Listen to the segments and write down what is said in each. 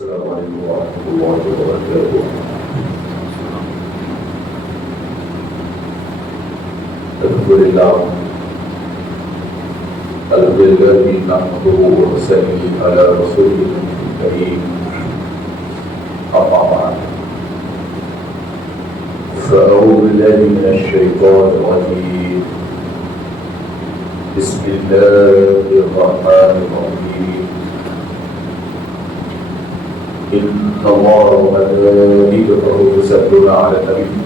السلام علیکم ورحمۃ اللہ وبرکاتہ۔ الحمدللہ نحمده ونصلي على رسوله الكريم، أما بعد، فأعوذ بالله من الشيطان الرجيم، بسم الله الرحمن الرحيم، إن الله وملائكته يصلون على النبي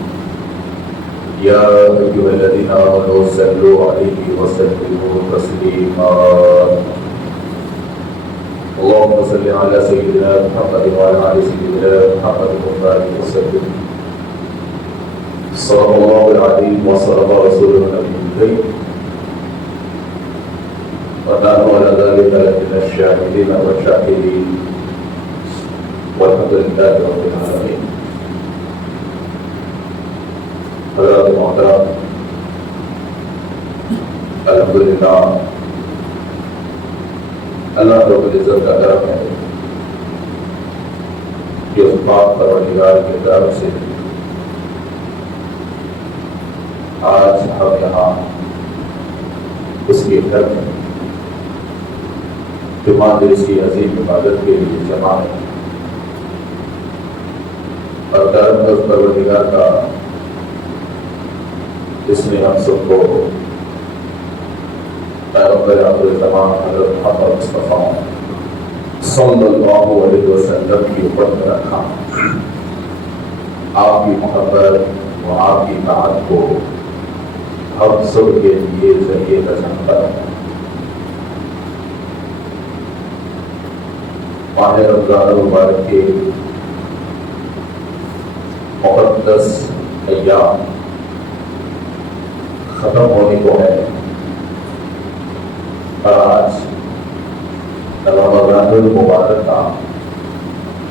يا أيها الذين آمنوا صلوا عليه وسلموا تسليما، اللهم صل على سيدنا محمد وعلى آل سيدنا محمد وبارك وسلم، صدق الله العظيم وصدق رسوله النبي الكريم، ونحن على ذلك لمن الشاهدين والشاكرين، والحمد للہ رب العالمین۔ حضرات محترم، الحمدللہ اللہ رب العزت کا کرم ہے کہ اس پاک پروردگار کی طرف سے آج ہم یہاں اس کے گھر میں جمعہ اس کی عظیم عبادت کے لیے جمع ہے، اور کرم اس پروردگار کا جس نے ہم سب کو پیغمبر آخر زمان حضرت محمد مصطفیٰ صلی اللہ علیہ وسلم کی امت میں رکھا، آپ کی محبت و آپ کی اطاعت کو ہم سب کے لیے ذریعے رسم پر ماہ رمضان المبارک کے مقدس ایام ختم ہونے کو ہے، اور آج رمضان المبارک کا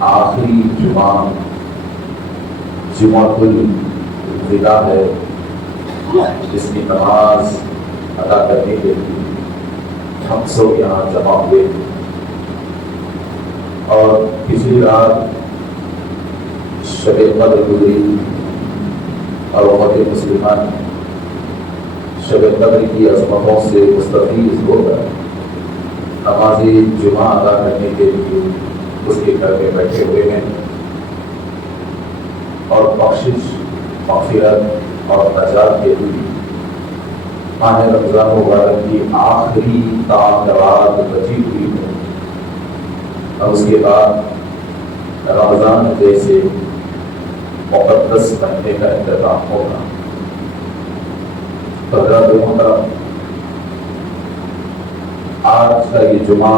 آخری جمعہ جمعۃ الوداع ہے، جس کی نماز ادا کرنے کے لیے ہم سب یہاں جمع ہوئے، اور پچھلی رات شب قدر گزری اور امت مسلمان شب قدر کی عظمتوں سے مستفیض ہو کر نماز جمعہ ادا کرنے کے لیے اس کے گھر میں بیٹھے ہوئے ہیں، اور بخشش، مغفرت اور نجات کے لیے ماہ رمضان مبارک کی آخری تعمیرات بچی ہوئی ہے، اور اس کے بعد رمضان جیسے مقدس مہینے کا انتظام ہوگا۔ حضرات محترم، آج کا یہ جمعہ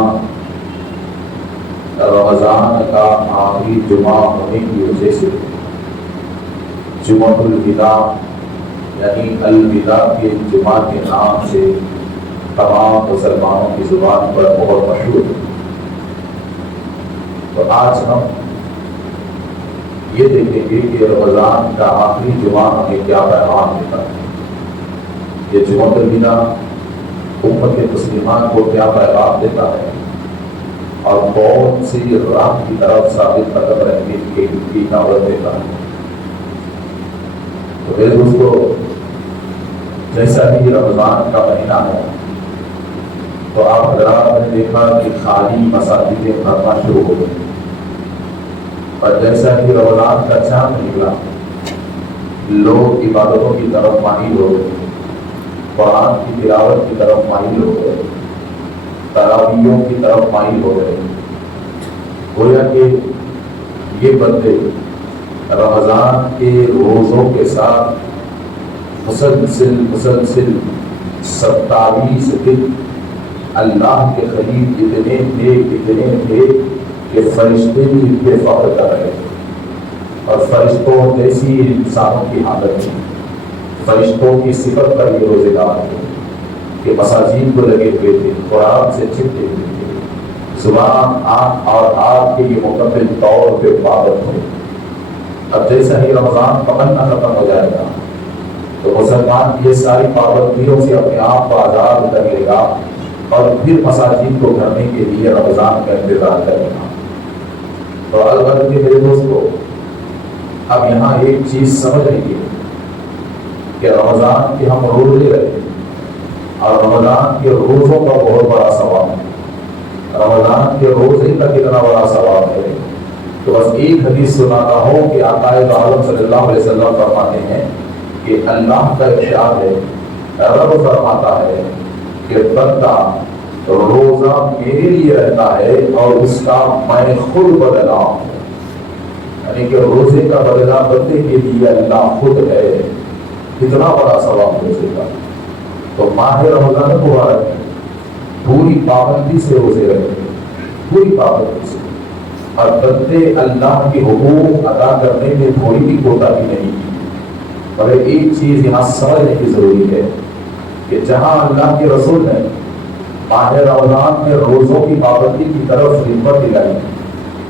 رمضان کا آخری جمعہ ہونے کی وجہ سے جمعۃ الوداع یعنی الوداع کے جمعہ کے نام سے تمام مسلمانوں کی زبان پر بہت مشہور ہے۔ تو آج ہم یہ دیکھیں گے کہ رمضان کا آخری جمعہ ہمیں کیا پیغام دیتا ہے، یہ جمعۃ الوداع امت مسلمان کو کیا پیغام دیتا ہے، اور کون سی راہ کی طرف ثابت قدم رہنے کی دعوت دیتا ہے۔ تو میرے دوستو، جیسا کہ رمضان کا مہینہ ہے تو آپ حضرات نے دیکھا کہ خالی مساجدیں بھرنا شروع ہو گئی، اور جیسا کہ رمضان کا چاند نکلا لوگ عبادتوں کی طرف مائل ہو گئے، قرآن کی تلاوت کی طرف مائل ہو گئے، تراویحوں کی طرف مائل ہو گئے، گویا کہ یہ بندے رمضان کے روزوں کے ساتھ مسلسل 27 دن اللہ کے قریب اتنے تھے کہ فرشتے بھی ان پہ فخر کر رہے تھے، اور فرشتوں جیسی انسانوں کی حالت تھی، فرشتوں کی صفت پر یہ روزگار تھے کہ مساجد کو لگے ہوئے تھے، قرآن سے چپتے ہوئے تھے، زبان، آنکھ اور ہاتھ کے یہ مکمل طور پہ پابند تھے۔ اب جیسا ہی رمضان پکڑنا ختم ہو جائے گا تو مسلمان یہ ساری پابندیوں سے اپنے آپ کو آزاد کر لے گا، اور پھر مساجد کو بھرنے کے لیے رمضان کا انتظار کرے گا۔ تو البتہ میرے دوستو اب یہاں ایک چیز سمجھ لیجیے کہ رمضان کے ہم روزے رکھیں اور رمضان کے روزوں کا بہت بڑا ثواب ہے، رمضان کے روزے کا کتنا بڑا ثواب ہے۔ تو بس ایک حدیث سناتا ہوں کہ آقا عالم صلی اللہ علیہ وسلم فرماتے ہیں کہ اللہ کا ارشاد ہے، رب فرماتا ہے کہ بندہ روزہ میرے لیے رہتا ہے اور اس کا میں خود بدلا ہوں، یعنی کہ روزے کا بدلہ بندے کے لیے اللہ خود ہے۔ کتنا بڑا ثواب روزے کا۔ تو ماہ رمضان مبارک پوری پابندی سے روزے رکھیں، پوری پابندی سے، اور بندے اللہ کے حقوق ادا کرنے میں تھوڑی بھی کوتاہی نہیں کی۔ مگر ایک چیز یہاں سمجھنے کی ضروری ہے کہ جہاں اللہ کے رسول نے ماہ رمضان میں روزوں کی پابندی کی طرف رغبت دلائی،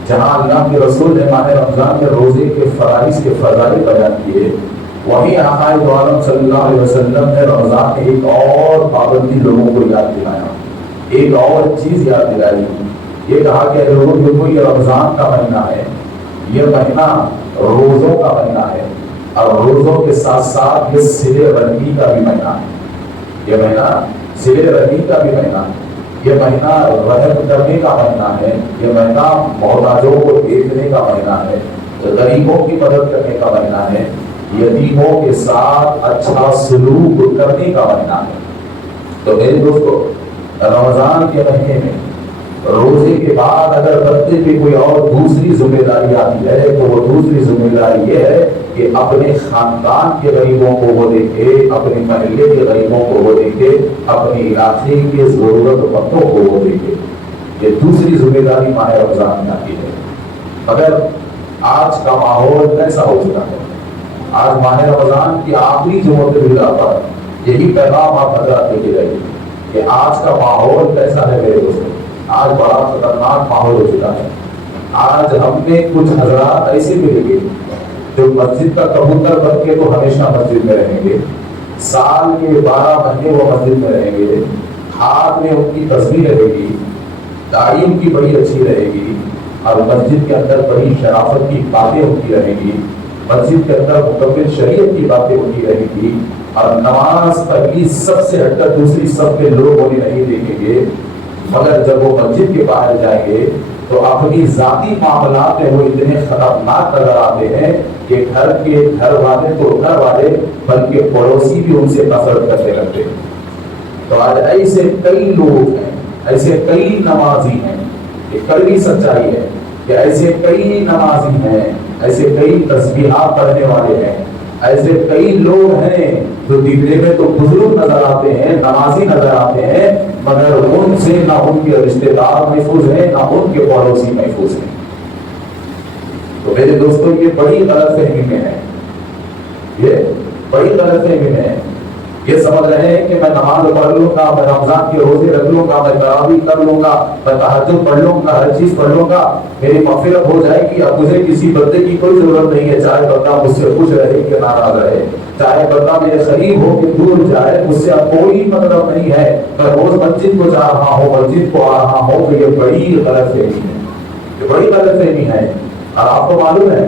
جہاں اللہ کے رسول نے ماہ رمضان میں روزے کے فرائض کے فضائل بیان کیے، وہیں آقا عالم صلی اللہ علیہ وسلم نے رمضان میں ایک اور پابندی لوگوں کو یاد دلایا، ایک اور چیز یاد دلائی۔ یہ کہا کہ لوگوں دیکھو یہ رمضان کا مہینہ ہے، یہ مہینہ روزوں کا مہینہ ہے، اور روزوں کے ساتھ ساتھ یہ صلہ رحمی کا بھی مہینہ ہے، یہ مہینہ صلہ رحمی کا بھی مہینہ ہے، یہ مہینہ رحم کرنے کا مہینہ ہے، یہ مہینہ محتاجوں کو دیکھنے کا مہینہ ہے، غریبوں کی مدد کرنے کا مہینہ ہے، یتیموں کے ساتھ اچھا سلوک کرنے کا مہینہ ہے۔ تو میرے دوستو رمضان کے مہینے میں روزے کے بعد اگر بندے پہ کوئی اور دوسری ذمہ داری آتی ہے تو وہ دوسری ذمہ داری یہ ہے کہ اپنے خاندان کے غریبوں کو وہ دیکھے، اپنے محلے کے غریبوں کو وہ دیکھے، اپنے علاقے کے ضرورت مندوں کو وہ دیکھے۔ یہ دوسری ذمہ داری ماہ رمضان میں آتی ہے۔ مگر آج کا ماحول کیسا ہو چکا ہے؟ آج ماہ رمضان کی آخری جمعہ پر یہی پیغام آپ حضرات لے کے جائیے کہ آج کا ماحول کیسا ہے میرے دوستوں۔ آج بڑا خطرناک ماحول ہو چکا ہے۔ آج ہم نے کچھ حضرات ایسے ملیں گے جو مسجد کا کبوتر بن کے تو ہمیشہ مسجد میں رہیں گے، سال کے 12 مہینے وہ مسجد میں رہیں گے، ہاتھ میں ان کی تصویر رہے گی، داڑھی ان کی بڑی اچھی رہے گی، اور مسجد کے اندر بڑی شرافت کی باتیں ہوتی رہیں گی، مسجد کے اندر مکمل شریعت کی باتیں ہوتی رہیں گی، اور نماز پڑھنی سب سے ہٹ کر دوسری سب کے لوگ انہیں نہیں دیکھیں گے۔ مگر جب وہ مسجد کے باہر جائیں گے تو اپنی ذاتی معاملات میں وہ اتنے خطرناک نظر آتے ہیں کہ گھر کے گھر والے تو گھر والے بلکہ پڑوسی بھی ان سے نفرت کرنے لگتے ہیں۔ تو آج ایسے کئی لوگ ہیں، ایسے کئی نمازی ہیں، یہ کڑوی سچائی ہے کہ ایسے کئی نمازی ہیں، ایسے کئی تسبیحات پڑھنے والے ہیں، ایسے کئی لوگ ہیں جو دکھنے میں تو بزرگ نظر آتے ہیں، نمازی نظر آتے ہیں، مگر ان سے نہ ان کے رشتہ دار محفوظ ہیں نہ ان کے پڑوسی محفوظ ہیں۔ تو میرے دوستوں یہ بڑی غلط فہمی میں ہے، یہ بڑی غلط فہمی میں ہے۔ یہ سمجھ رہے ہیں کہ میں نماز پڑھ لوں گا، میں رمضان کے روزے رکھ لوں گا، میں تراویح کر لوں گا، میں تہجد پڑھ لوں گا، ہر چیز پڑھ لوں گا، میری مغفرت ہو جائے گی، اب مجھے کسی بندے کی کوئی ضرورت نہیں ہے، چاہے بندہ مجھ سے خوش رہے کہ ناراض رہے، چاہے بندہ میرے قریب ہو کہ دور جائے، مجھ سے اب کوئی مطلب نہیں ہے، میں روز مسجد کو جا رہا ہوں، مسجد کو آ رہا ہوں۔ تو یہ بڑی غلط فہمی ہے، یہ بڑی غلط فہمی ہے۔ اور آپ کو معلوم ہے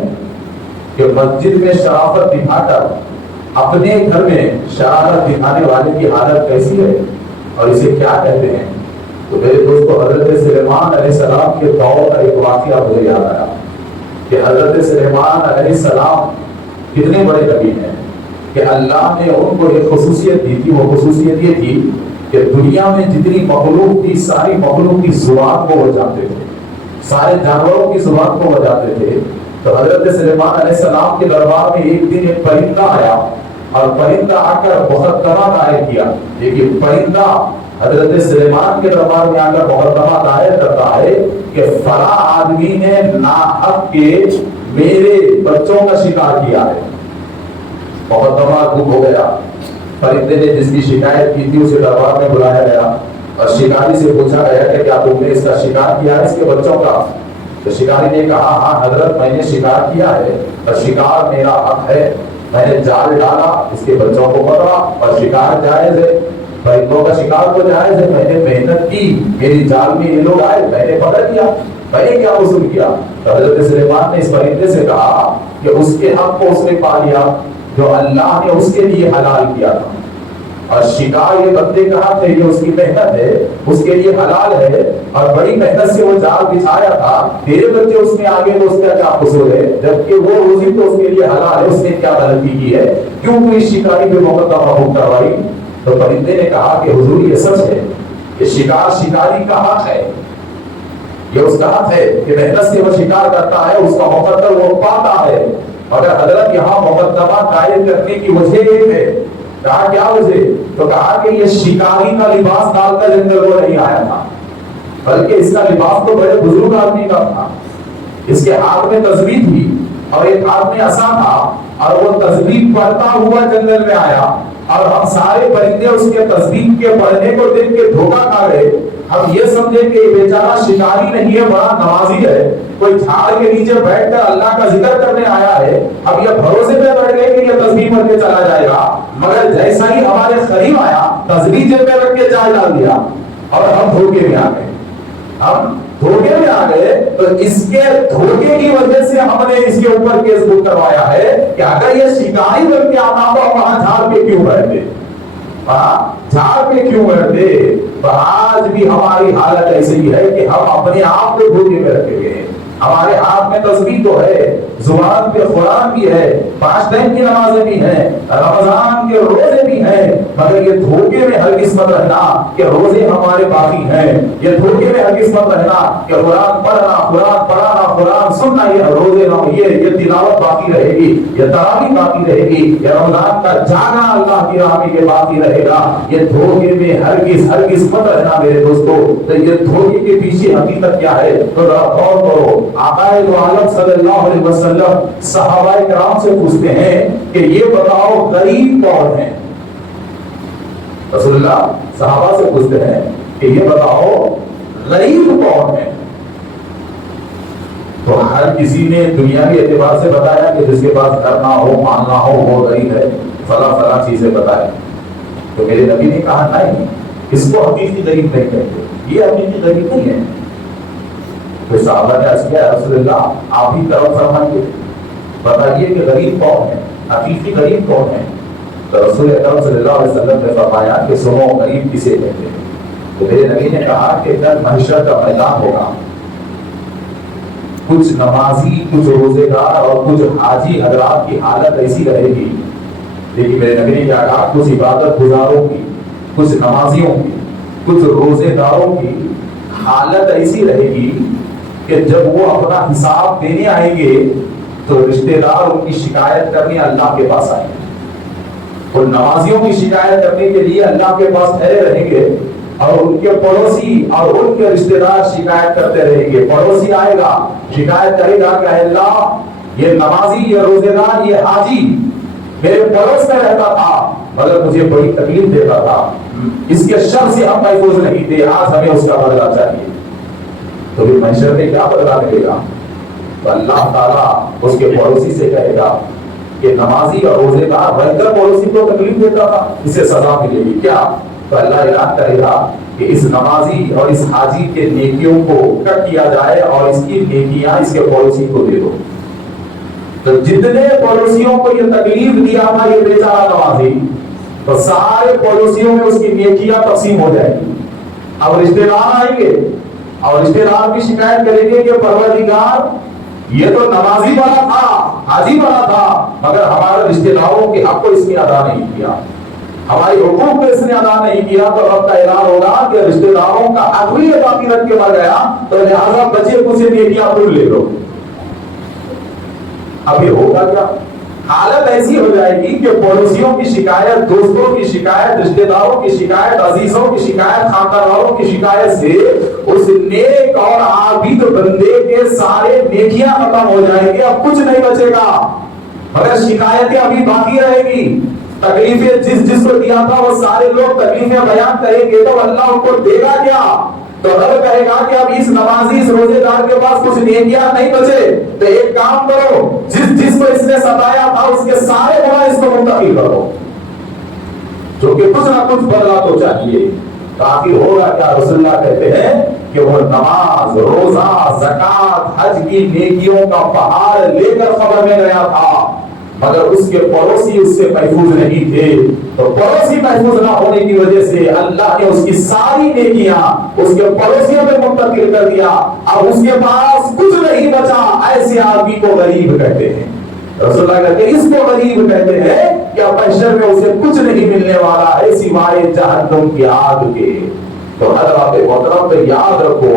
کہ مسجد میں شرافت دکھا کر اپنے گھر میں شرارت دکھانے والے کی حالت کیسی ہے اور اسے کیا کہتے ہیں؟ تو میرے دوستو حضرت سلیمان علیہ السلام کے دور کا ایک واقعہ مجھے یاد آیا کہ حضرت سلیمان علیہ السلام کتنے بڑے نبی ہیں کہ اللہ نے ان کو ایک خصوصیت دی تھی۔ وہ خصوصیت یہ تھی کہ دنیا میں جتنی مخلوق تھی ساری مخلوق کی زبان کو وہ جانتے تھے، سارے جانوروں کی زبان کو وہ جانتے تھے۔ تو حضرت سلیمان علیہ السلام کے دربار میں ایک دن ایک پرندہ آیا اور پرندہ آ کر بہت دمہ دائر کیا، لیکن پرندہ حضرت سلیمان کے دربار میں آ کر بہت دمہ دائر کرتا ہے کہ فلاں آدمی نے ناحق کے میرے بچوں کا شکار کیا ہے۔ بہت دمہ دکھ ہو گیا، پرندے نے جس کی شکایت کی تھی اسے دربار میں بلایا گیا اور شکاری سے پوچھا گیا کہ کیا تم نے اس کا شکار کیا ہے اس کے بچوں کا؟ تو شکاری نے کہا ہاں حضرت میں نے شکار کیا ہے اور شکار میرا حق ہے، میں نے جال ڈالا، اس کے بچوں کو پکڑا اور شکار جائز ہے، پرندوں کا شکار تو جائز ہے، میں نے محنت کی، میری جال میں یہ لوگ آئے، میں نے پکڑ لیا۔ پہلے کیا وصول کیا؟ تو حضرت سلیمان نے اس پرندے سے کہا کہ اس کے حق کو اس نے پا لیا جو اللہ نے اس کے لیے حلال کیا تھا، اور شکار یہ بندے کا حق ہے، یہ اس کی محنت ہے، اس کے لیے حلال ہے، اور بڑی محنت سے وہ جال بچھایا تھا، تیرے بچے اس میں آگے تو اس کا کیا قصور ہے؟ جبکہ وہ روزی تو اس کے لیے حلال ہے، اس نے کیا غلطی کی ہے؟ کیوں کوئی شکاری پہ مقدمہ حکم کروائی؟ تو پرندے نے کہا کہ حضور یہ سچ ہے کہ شکار شکاری کا حق ہے، یہ اس کا حق ہے کہ محنت سے وہ شکار کرتا ہے، اس کا مقدر وہ پاتا ہے، مگر حضرت یہاں مقدمہ قائم کرنے کی وجہ یہ ہے۔ کہا کیا وجہ؟ تو کہا کہ یہ شکاری کا لباس ڈال کر جنگل کو نہیں آیا تھا، بلکہ اس کا لباس تو بڑے بزرگ آدمی کا تھا، اس کے ہاتھ میں تسبیح تھی اور ایک ہاتھ میں عصا تھا، اور وہ تسبیح پڑھتا ہوا جنگل میں آیا، اور ہم سارے پرندے اس کے تسبیح کے پڑھنے کو دیکھ کے دھوکہ کھا گئے، ہم یہ سمجھے کہ یہ بیچارہ شکاری نہیں ہے، بڑا نمازی ہے، کوئی جھاڑ کے نیچے بیٹھ کر اللہ کا ذکر کرنے آیا ہے، اب یہ بھروسے میں بیٹھ گئے کہ یہ تسبیح پڑھ کے چلا جائے گا، مگر جیسا ہی ہمارے قریب آیا تسبیح جیب میں رکھ کے چائے ڈال دیا، اور ہم دھوکے میں آ گئے، ہم دھوکے میں آ گئے۔ تو اس کے دھوکے کی وجہ سے ہم نے اس کے اوپر کیس بک کروایا ہے کہ اگر یہ شکاری بن کے آتا تو وہاں جھاڑ کے کیوں بیٹھتے، جھاڑ پہ کیوں بیٹھتے؟ تو آج بھی ہماری حالت ایسی ہے کہ ہم اپنے آپ کو دھوکے میں رکھے گئے، ہمارے ہاتھ میں تسبیح تو ہے، زبان پہ قرآن بھی ہے، 5 ٹائم کی نمازیں بھی ہیں، رمضان کے روزے بھی ہیں، مگر یہ دھوکے میں ہرگز مت رہنا کہ روزے ہمارے باقی ہیں، یہ دھوکے میں ہرگز مت رہنا کہ قرآن پڑھنا، قرآن پڑھانا، قرآن سننا، یہ روزے نہ، یہ تلاوت باقی رہے گی، یہ تراویح باقی رہے گی، یہ رمضان کا جانا اللہ کی راہ میں یہ باقی رہے گا۔ یہ دھوکے میں ہرگز مت رہنا میرے دوستو۔ تو یہ دھوکے کے پیچھے حقیقت کیا ہے؟ تو ذرا غور کرو۔ آقا دو عالم صلی اللہ علیہ وسلم صحابہ کرام سے پوچھتے ہیں کہ یہ بتاؤ غریب کون ہے؟ رسول اللہ صحابہ سے پوچھتے ہیں کہ یہ بتاؤ غریب کون ہے؟ تو ہر کسی نے دنیاوی اعتبار سے بتایا کہ جس کے پاس گھر نہ ہو، مال نہ ہو، وہ غریب ہے، فلاں چیزیں بتائیں۔ تو میرے نبی نے کہا نہیں، اس کو حقیقی غریب نہیں کہتے، یہ حقیقی غریب نہیں ہے۔ تو صحابہ نے عرض کیا رسول اللہ آپ ہی طرف فرمائیے، بتائیے کہ غریب کون ہے، حقیقی غریب کون ہے؟ تو رسول اکرم صلی اللہ علیہ وسلم نے فرمایا کہ سنو غریب کسے کہتے ہیں؟ تو میرے نبی نے کہا کہ جب محشر کا میدان ہوگا، کچھ نمازی، کچھ روزے دار اور کچھ حاجی حضرات کی حالت ایسی رہے گی، لیکن میرے نبی نے کیا کہا کچھ عبادت گزاروں کی، کچھ نمازیوں کی، کچھ روزے داروں کی حالت ایسی رہے گی کہ جب وہ اپنا حساب دینے آئیں گے تو رشتہ دار ان کی شکایت کرنے اللہ کے پاس آئیں گے، اور نمازیوں کی شکایت کرنے کے لیے اللہ کے پاس ٹھہرے رہیں گے، اور ان کے پڑوسی اور ان کے رشتہ دار شکایت کرتے رہیں گے۔ پڑوسی آئے گا، شکایت کرے گا کہ اللہ یہ نمازی، یہ روزے دار، یہ حاجی میرے پڑوس میں رہتا تھا مگر مجھے بڑی تکلیف دیتا تھا، اس کے شر سے ہم محفوظ نہیں تھے، آج ہمیں اس کا بدلہ چاہیے۔ تو پھر محشر میں کیا بدلہ ملے گا؟ تو اللہ تعالیٰ اس کے پڑوسی سے کہے گا کہ نمازی اور روزے دار رہ کر پڑوسی کو تکلیف دیتا تھا، اسے سزا ملے گی کیا؟ تو اللہ اعلان کرے گا کہ اس نمازی اور اس حاجی کے نیکیوں کو کٹ کیا جائے اور اس کی نیکیاں اس کے پڑوسی کو دے دو۔ تو جتنے پڑوسیوں کو یہ تکلیف دیا تھا یہ بیچارہ نمازی، تو سارے پڑوسیوں میں اس کی نیکیاں تقسیم ہو جائیں گی۔ اب رشتے دار آئیں گے اور رشتے دار بھی شکایت کریں گے کہ پروردگار یہ تو نمازی بنا تھا، حاجی بنا تھا، مگر ہمارے رشتے داروں کے حق کو اس نے ادا نہیں کیا، ہماری حقوق کو اس نے ادا نہیں کیا۔ تو رب کا اعلان ہوگا کہ رشتے داروں کا حق بھی باقی رکھ کے مر گیا، تو لہٰذا بچے کچھ نیکیاں تم لے لو۔ ابھی ہوگا کیا؟ حالت ایسی ہو جائے گی کہ پڑوسیوں کی شکایت، دوستوں کی شکایت، رشتہ داروں کی شکایت، عزیزوں کی شکایت، خاندان والوں کی شکایت سے اس نیک اور عابد بندے کے سارے نیکیاں ختم ہو جائیں گی، اب کچھ نہیں بچے گا، مگر شکایتیں ابھی باقی رہے گی۔ تکلیفیں جس کو دیا تھا وہ سارے لوگ تکلیفیں بیان کریں گے تو اللہ ان کو دے گا کیا؟ تو رب کہے گا کہ اب اس نمازی، اس روزے دار کے پاس کچھ نیکیاں نہیں بچے، تو ایک کام کرو، جس کو اس نے ستایا تھا اس کے سارے گناہ اس کو منتقل کرو، جو کہ کچھ نہ کچھ بدلہ تو چاہیے۔ تو آخر ہوگا کیا؟ رسول اللہ کہتے ہیں کہ وہ نماز، روزہ، زکات، حج کی نیکیوں کا پہاڑ لے کر قبر میں گیا تھا، مگر اس کے پڑوسی اس سے محفوظ نہیں تھے. تو پڑوسی محفوظ نہ ہونے کی وجہ سے اللہ نے اس کی ساری نیکیاں اس کے پڑوسیوں میں منتقل کر دیا. اب اس کے پاس کچھ نہیں بچا. ایسے آدمی کو غریب کہتے ہیں. رسول اللہ کہتے ہیں اس کو غریب کہتے ہیں کہ اب محشر میں اسے کچھ نہیں ملنے والا ہے سوائے جہنم کی آگ کے. تو حضرات محترم تو یاد رکھو،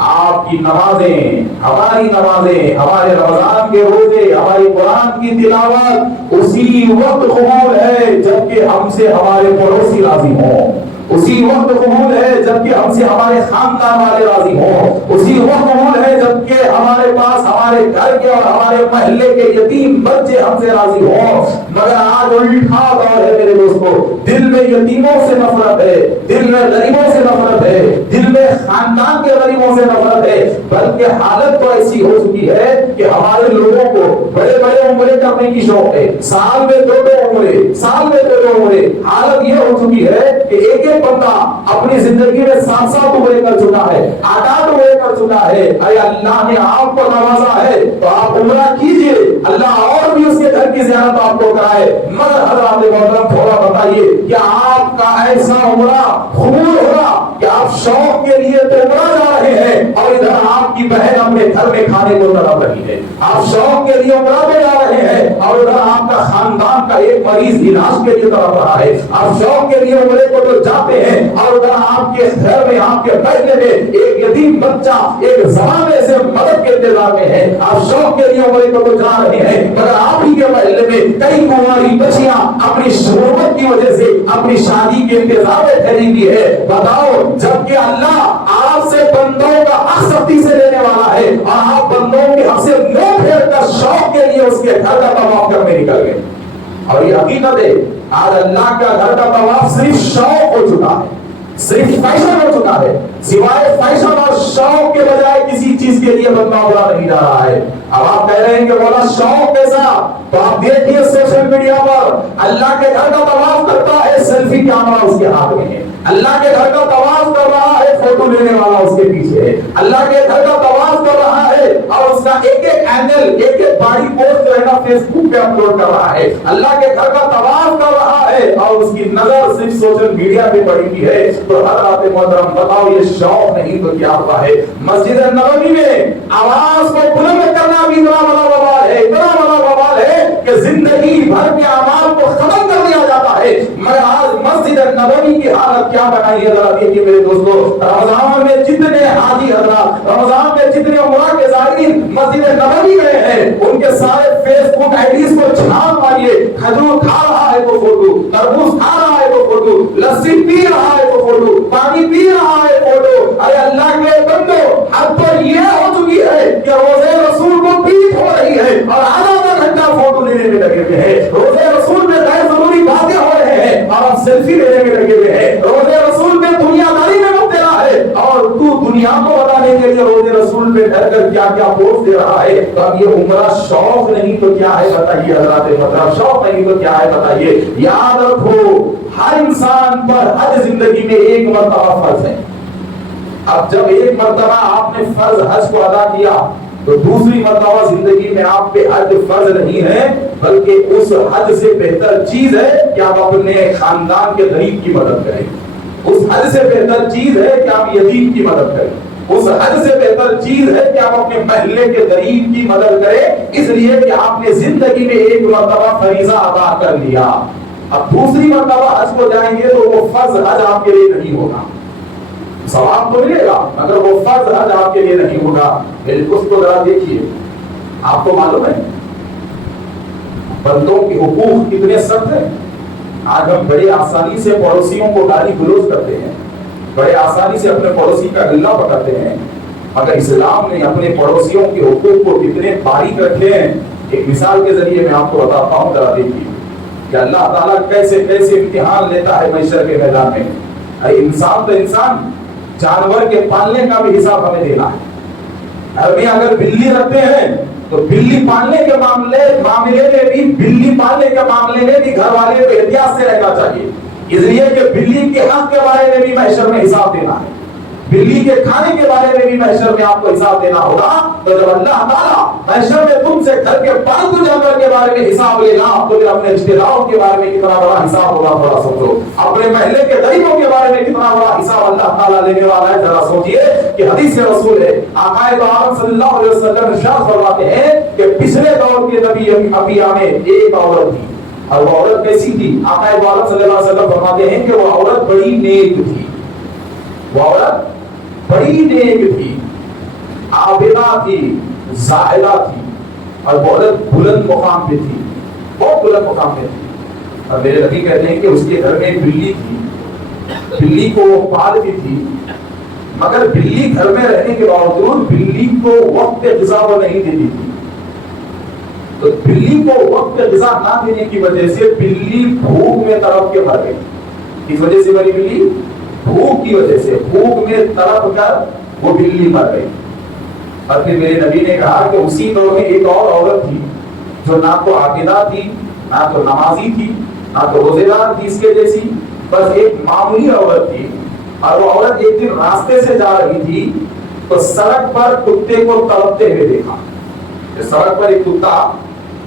آپ کی نمازیں، ہماری نمازیں، ہمارے رمضان کے روزے، ہماری قرآن کی تلاوت اسی وقت قبول ہے جبکہ ہم سے ہمارے پڑوسی راضی ہوں. اسی وقت قبول ہے جبکہ ہم سے ہمارے خاندان والے راضی ہوں. اسی وقت قبول ہے جبکہ ہمارے پاس ہمارے گھر کے اور ہمارے محلے کے یتیم بچے ہم سے راضی ہوں. مگر آج الٹا دور ہے میرے دوستو. دل میں یتیموں سے نفرت ہے، دل میں غریبوں سے نفرت ہے، دل میں خاندان کے غریبوں سے نفرت ہے. بلکہ حالت تو ایسی ہو چکی ہے کہ ہمارے لوگوں کو بڑے بڑے عمرے کرنے کی شوق ہے. سال میں دو عمرے، سال میں دو عمرے. حالت یہ ہو چکی ہے کہ ایک بندہ اپنی زندگی میں 7 عمرے کر چکا ہے، 8 عمرے کر چکا ہے. اے اللہ نے آپ کو نوازا ہے تو آپ عمرہ کیجئے، اللہ اور بھی اس کے گھر کی زیارت آپ کو کرائے. مگر حضرات محترم تھوڑا بتائیے کیا آپ کا ایسا عمرہ قبول ہوگا کہ آپ شوق کے لیے تو عمرہ جا رہے ہیں اور ادھر آپ کی بہن اپنے گھر میں کھانے کو تڑپ رہی ہے. آپ شوق کے لیے عمرہ پہ جا رہے ہیں اور ادھر آپ کا خاندان کا ایک مریض علاج کے لیے تڑپ رہا ہے. آپ شوق کے لیے عمرے کو تو جاتے ہیں اور ادھر آپ کے گھر میں، آپ کے محلے میں ایک یتیم بچہ ایک زمانے سے مدد کے انتظار میں ہے. آپ شوق کے لیے عمرے کو تو جا رہے ہیں مگر آپ ہی کے محلے میں کئی کنواری بچیاں اپنی شہرت کی وجہ سے اپنی شادی کے انتظار میں ٹھہری ہوئی ہے. بتاؤ، جبکہ اللہ آپ سے بندوں کا حق سختی سے لینے والا ہے اور آپ بندوں کے حق سے منہ پھیر کر شوق کے لیے اس کے گھر کا طواف کرنے نکل گئے. اور یہ حقیقت ہے آج اللہ کا گھر کا طواف صرف شوق ہو چکا ہے، صرف فیشن ہو چکا ہے. سوائے فیشن اور شوق کے بجائے کسی چیز کے لیے بندہ عمرہ نہیں جا رہا ہے. اب آپ کہہ رہے ہیں کہ مولا شوق کیسا؟ تو آپ دیکھیے سوشل میڈیا پر اللہ کے گھر کا طواف کرتا ہے، سیلفی کیمرہ اس کے ہاتھ میں ہے. اللہ کے گھر کا طواف کر رہا ہے، فوٹو لینے والا اس کے پیچھے ہے. اللہ کے گھر کا طواف کر رہا ہے اور اس کا ایک ایک اینگل، ایک ایک باڈی پوسٹ جو ہے نا فیس بک پہ اپلوڈ کر رہا ہے. اللہ کے گھر کا طواف کر رہا ہے اور اس کی نظر صرف سوشل میڈیا پہ پڑی ہوئی ہے. تو حضرات محترم بتاؤ یہ شوق نہیں تو کیا ہوا ہے؟ مسجد نبوی میں آواز کو بلند کرنا بھی اتنا بڑا وبال ہے، اتنا بڑا وبال ہے کہ زندگی بھر کے اعمال کو ختم کر دیا جاتا ہے. مگر آج مسجد نبوی کی حالت کیا بنائی ہے ذرا دیکھیے میرے دوستو. رمضان میں جتنے حاجی حضرات، رمضان میں جتنے عمرہ کے زائرین مسجد نبوی گئے ہیں ان کے سارے فیس بک آئیڈیز کو چھان ماریے. کھجور کھا رہا ہے تو فوٹو، تربوز کھا رہا ہے تو فوٹو، لسی پی رہا ہے تو فوٹو، پانی پی رہا ہے فوٹو. ارے اللہ کے بندو، اب تو یہ ہو چکی ہے کہ روزے رسول کو پیٹ ہو رہی ہے اور آدھا گھنٹہ فوٹو لینے میں لگے ہوئے ہیں. روزے رسول میں غیر ضروری باتیں ہو رہے ہیں اور اب سیلفی لینے میں لگے ہوئے ہیں. روزے رسول میں دنیا داری میں مبتلا ہے اور تو دنیا کو بتانے کے لیے روزے رسول میں ڈر کر کیا کیا پوسٹ دے رہا ہے. تو اب یہ عمرہ شوق نہیں تو کیا ہے بتائیے حضرات محترم؟ شوق نہیں تو کیا ہے بتائیے؟ یاد رکھو ہر انسان پر حج زندگی میں ایک مرتبہ فرض ہے. اب جب ایک مرتبہ آپ نے فرض حج کو ادا کیا تو دوسری مرتبہ زندگی میں آپ پہ حج فرض نہیں ہے بلکہ اس حج سے بہتر چیز ہے کہ آپ اپنے خاندان کے غریب کی مدد کریں. اس حج سے بہتر چیز ہے کہ آپ یتیم کی مدد کریں. اس حد سے بہتر چیز ہے کہ آپ اپنے محلے کے غریب کی مدد کریں، اس لیے کہ آپ نے زندگی میں ایک مرتبہ فریضہ ادا کر لیا. اب دوسری مرتبہ حج کو جائیں گے تو وہ فرض حج آپ کے لیے نہیں ہوگا. ثواب تو ملے گا مگر وہ فرض حج آپ کے لیے نہیں ہوگا. میرے دوست کو ذرا دیکھیے، آپ کو معلوم ہے بندوں کے حقوق کتنے سخت ہیں. آج ہم بڑے آسانی سے پڑوسیوں کو گالی گلوچ کرتے ہیں، بڑے آسانی سے اپنے پڑوسی کا گلہ پکڑتے ہیں، مگر اسلام نے اپنے پڑوسیوں کے حقوق کو کتنے باریک رکھے ہیں. ایک مثال کے ذریعے میں آپ کو بتاتا ہوں، ذرا دیکھیے کہ اللہ تعالیٰ کیسے کیسے امتحان لیتا ہے محشر کے میدان میں. انسان تو انسان، جانور کے پالنے کا بھی حساب ہمیں دینا ہے. ابھی اگر بلی رکھتے ہیں تو بلی پالنے کے معاملے میں بھی، بلی پالنے کے معاملے میں بھی گھر والے کو احتیاط سے رہنا چاہیے. اس لیے کہ بلی کے حق کے بارے میں بھی محشر میں حساب دینا ہے، بلی کے کھانے کے بارے میں بھی محشر میں آپ کو حساب دینا ہوگا۔ تو جب اللہ تعالیٰ محشر میں تم سے گھر کے پالتو جانور کے بارے میں حساب لے گا تو پھر اپنے رشتے داروں کے بارے میں کتنا بڑا حساب ہوگا تھوڑا سوچو، اپنے محلے کے غریبوں کے بارے میں کتنا بڑا حساب اللہ تعالیٰ لینے والا ہے، ذرا سوچئے کہ حدیث رسول ہے آقا دو عالم صلی اللہ علیہ وسلم ارشاد فرماتے ہیں کہ پچھلے دور کے نبی انبیاء میں ایک عورت تھی، اور وہ عورت کیسی تھی؟ آقا دو عالم صلی اللہ علیہ وسلم فرماتے ہیں کہ وہ عورت بڑی نیک تھی، وہ عورت بڑی نیک تھی، عابدہ تھی، زاہدہ تھی، اور بہت بلند مقام پہ تھی، بہت بلند مقام پہ تھی۔ اور میرے نبی کہتے ہیں کہ اس کے گھر میں بلی تھی، بلی کو وہ پالتی تھی، مگر بلی گھر میں رہنے کے باوجود بلی کو وقت غذا وہ نہیں دیتی تھی۔ تو بلی کو وقت غذا نہ دینے کی وجہ سے بلی بھوک میں تڑپ کے مر گئی۔ کس وجہ سے مری بلی؟ بھوک کی وجہ سے، بھوک میں تڑپ کر وہ بلی مر گئی۔ اور پھر میرے نبی نے کہا کہ اسی دور میں ایک اور عورت تھی جو نہ تو عاقدہ تھی، نہ تو نمازی تھی، نہ تو روزے دار تھی اس کے جیسی، بس ایک معمولی عورت تھی۔ اور وہ عورت ایک دن راستے سے جا رہی تھی تو سڑک پر کتے کو تڑپتے ہوئے دیکھا۔ سڑک پر ایک کتا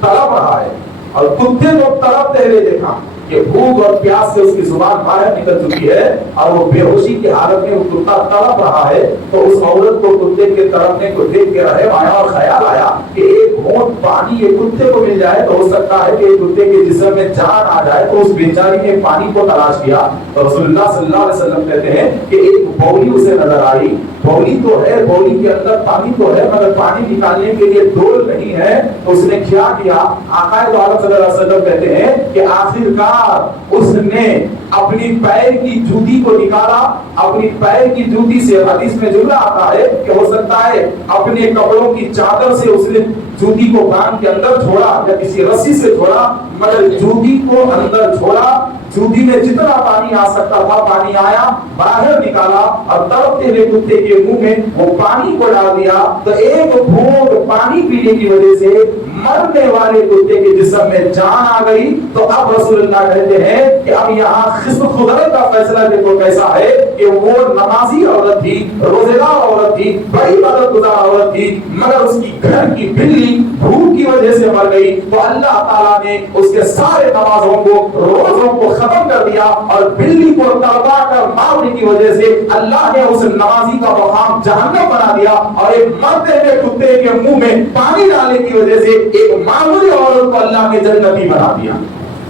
تڑپ رہا ہے اور کتے کو تڑپتے ہوئے دیکھا کہ بھوک اور پیاس سے اس کی زبان باہر نکل چکی ہے اور وہ بے ہوشی کی حالت میں وہ کتا تڑپ رہا ہے۔ تو اس عورت کو کتے کے تڑپنے کو دیکھ کے رحم آیا اور خیال آیا کہ ایک گھونٹ پانی یہ کتے کو مل جائے تو ہو سکتا ہے کہ کتے کے جسم میں جان آ جائے۔ تو اس بیچاری نے پانی کو تلاش کیا تو رسول اللہ صلی اللہ علیہ وسلم کہتے ہیں کہ ایک بولی اسے نظر آئی، بولی تو ہے، بولی کے اندر پانی تو ہے، مگر پانی نکالنے کے لیے ڈول نہیں ہے۔ تو اس نے کیا کیا؟ آقا دو عالم صلی اللہ علیہ وسلم کہتے ہیں کہ آخرکار اس نے اپنی پیر کی جوتی کو نکالا، اپنی پیر کی جوتی سے، حدیث میں جملہ آتا ہے کہ ہو سکتا ہے اپنے کپڑوں کی چادر سے اس نے جوتی کو کان کے اندر چھوڑا یا کسی رسی سے چھوڑا، مگر جوتی کو اندر چھوڑا، جوتی میں جتنا پانی آ سکتا تھا پانی آیا، باہر نکالا اور تڑپتے ہوئے کتے کے منہ میں وہ پانی کو ڈال دیا۔ تو ایک گھونٹ پانی پینے کی وجہ سے مرنے والے کتے کے جسم میں جان آ گئی۔ تو اب رسول اللہ کہتے ہیں کہ اب یہاں خصم خدرت کا فیصلہ دیکھو کیسا ہے کہ وہ نمازی عورت تھی، روزے دار عورت تھی، بڑی عبادت گزار عورت تھی، مگر اس کی گھر کی بلی بھوک کی وجہ سے مر گئی۔ تو اللہ تعالیٰ نے اس کے سارے نمازوں کو، روزوں کو ختم کر دیا اور بلی کو تڑپا کر مارنے کی وجہ سے اللہ نے اس نمازی کا مقام جہنم بنا دیا، اور ایک مرتے ہوئے کتے کے منہ میں پانی ڈالنے کی وجہ سے ایک معمولی عورت کو اللہ نے جنتی بنا دیا،